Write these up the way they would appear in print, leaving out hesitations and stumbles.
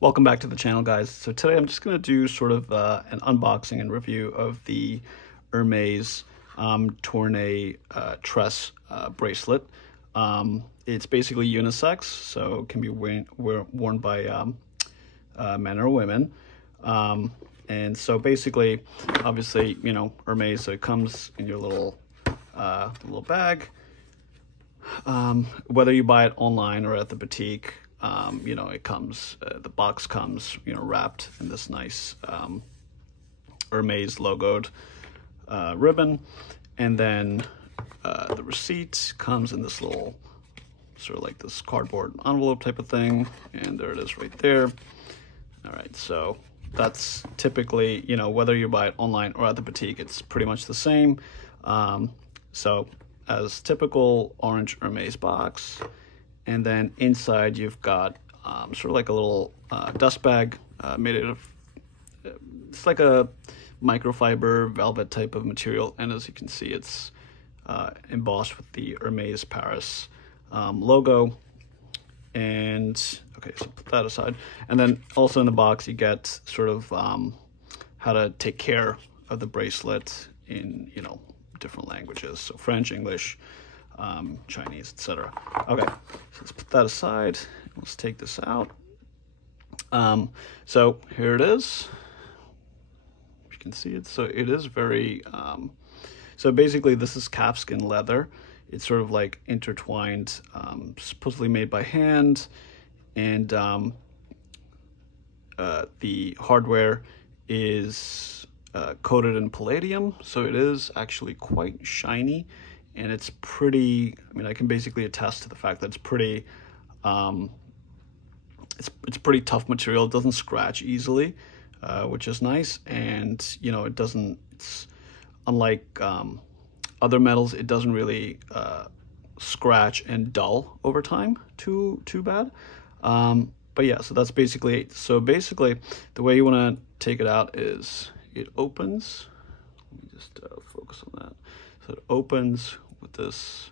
Welcome back to the channel, guys. So today I'm just going to do sort of an unboxing and review of the Hermes Tournis Tresse bracelet. It's basically unisex, so it can be worn by men or women. And so basically, obviously, you know, Hermes, so it comes in your little bag. Whether you buy it online or at the boutique, you know, it comes, the box comes, you know, wrapped in this nice Hermes logoed ribbon. And then the receipt comes in this little, sort of like this cardboard envelope type of thing. And there it is right there. All right, so that's typically, you know, whether you buy it online or at the boutique, it's pretty much the same. So as typical orange Hermes box. And then inside you've got sort of like a little dust bag made out of, it's like a microfiber velvet type of material. And as you can see, it's embossed with the Hermes Paris logo. And okay, so put that aside. And then also in the box, you get sort of how to take care of the bracelet in, you know, different languages. So French, English, Chinese, etc. Okay, so let's put that aside. Let's take this out. So here it is. You can see it. So it is very, so basically this is calfskin leather. It's sort of like intertwined, supposedly made by hand. And the hardware is coated in palladium. So it is actually quite shiny. And it's pretty, I mean, I can basically attest to the fact that it's pretty, it's pretty tough material. It doesn't scratch easily, which is nice. And, you know, it doesn't, it's unlike other metals, it doesn't really scratch and dull over time too bad. But yeah, so that's basically it. So basically, the way you want to take it out is it opens. Let me just focus on that. So it opens with this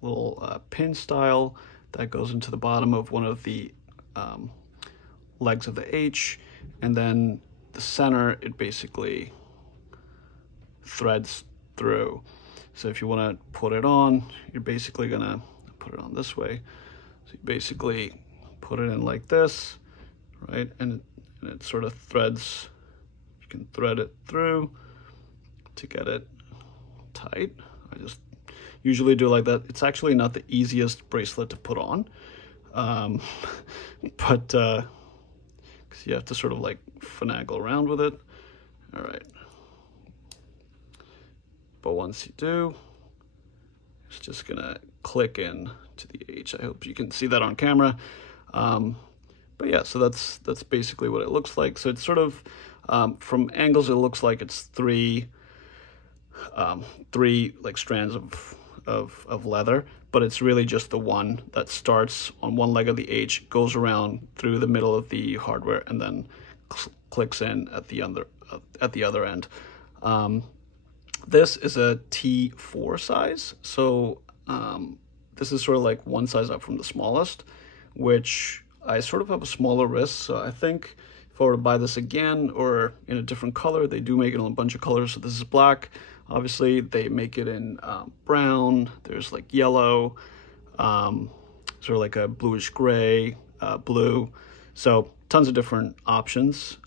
little pin style that goes into the bottom of one of the legs of the H, and then the center, it basically threads through. So if you want to put it on, you're basically gonna put it on this way. So you basically put it in like this, right? And it sort of threads. You can thread it through to get it tight. I just usually do like that. It's actually not the easiest bracelet to put on, but because you have to sort of like finagle around with it. All right. But once you do, it's just gonna click in to the H. I hope you can see that on camera. But yeah, so that's basically what it looks like. So it's sort of, from angles, it looks like it's three like strands of leather, but it's really just the one that starts on one leg of the H, goes around through the middle of the hardware, and then clicks in at the other end. This is a T4 size, so this is sort of like one size up from the smallest, which I sort of have a smaller wrist, so I think if I were to buy this again or in a different color, they do make it in a bunch of colors. So this is black. Obviously, they make it in brown. There's like yellow, sort of like a bluish gray, blue. So tons of different options.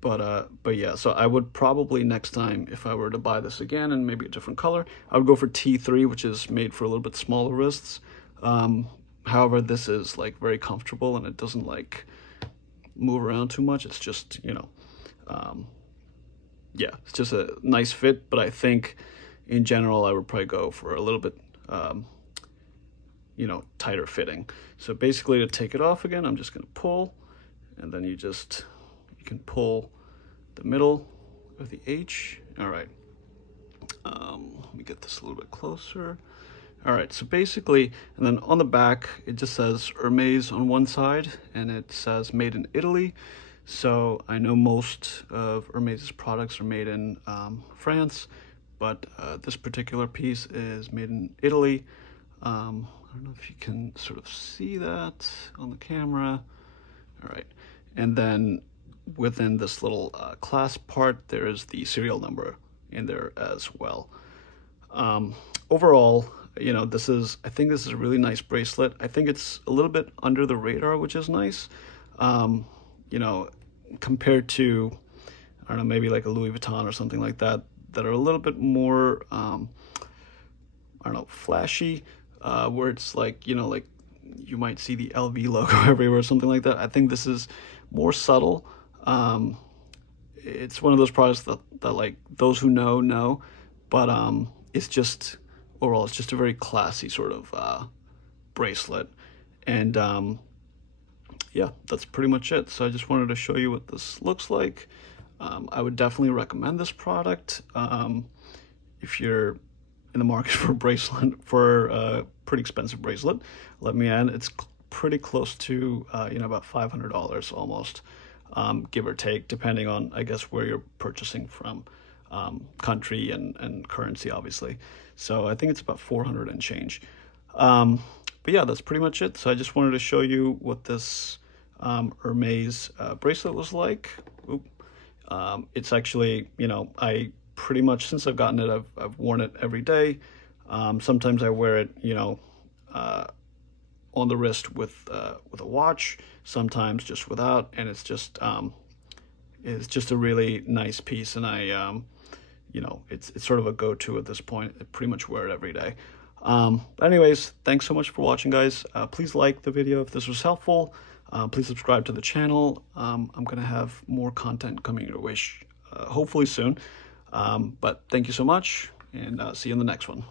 But yeah, so I would probably next time, if I were to buy this again and maybe a different color, I would go for T3, which is made for a little bit smaller wrists. However, this is like very comfortable and it doesn't like move around too much. It's just, you know, yeah, it's just a nice fit. But I think in general, I would probably go for a little bit, you know, tighter fitting. So basically to take it off again, I'm just gonna pull, and then you can pull the middle of the H. All right, let me get this a little bit closer. All right, so basically, and then on the back, it just says Hermes on one side, and it says made in Italy. So I know most of Hermes' products are made in France, but this particular piece is made in Italy. I don't know if you can sort of see that on the camera. All right, and then within this little clasp part, there is the serial number in there as well. Overall, you know, I think this is a really nice bracelet. I think it's a little bit under the radar, which is nice. You know, compared to, I don't know, maybe like a Louis Vuitton or something like that, that are a little bit more, I don't know, flashy, where it's like, you know, like you might see the LV logo everywhere or something like that. I think this is more subtle. It's one of those products that like those who know, but it's just, overall, it's just a very classy sort of bracelet. And yeah, that's pretty much it. So I just wanted to show you what this looks like. I would definitely recommend this product if you're in the market for a bracelet, for a pretty expensive bracelet. Let me add, it's pretty close to you know, about $500 almost, give or take, depending on, I guess, where you're purchasing from, country and currency, obviously. So I think it's about 400 and change. But yeah, that's pretty much it. So I just wanted to show you what this Hermes bracelet was like. It's actually, you know, I pretty much, since I've gotten it, I've worn it every day. Sometimes I wear it, you know, on the wrist with a watch, sometimes just without, and it's just a really nice piece, and I you know, it's sort of a go-to at this point. I pretty much wear it every day. Anyways, thanks so much for watching, guys. Please like the video if this was helpful. Please subscribe to the channel. I'm gonna have more content coming your way hopefully soon. But thank you so much, and see you in the next one.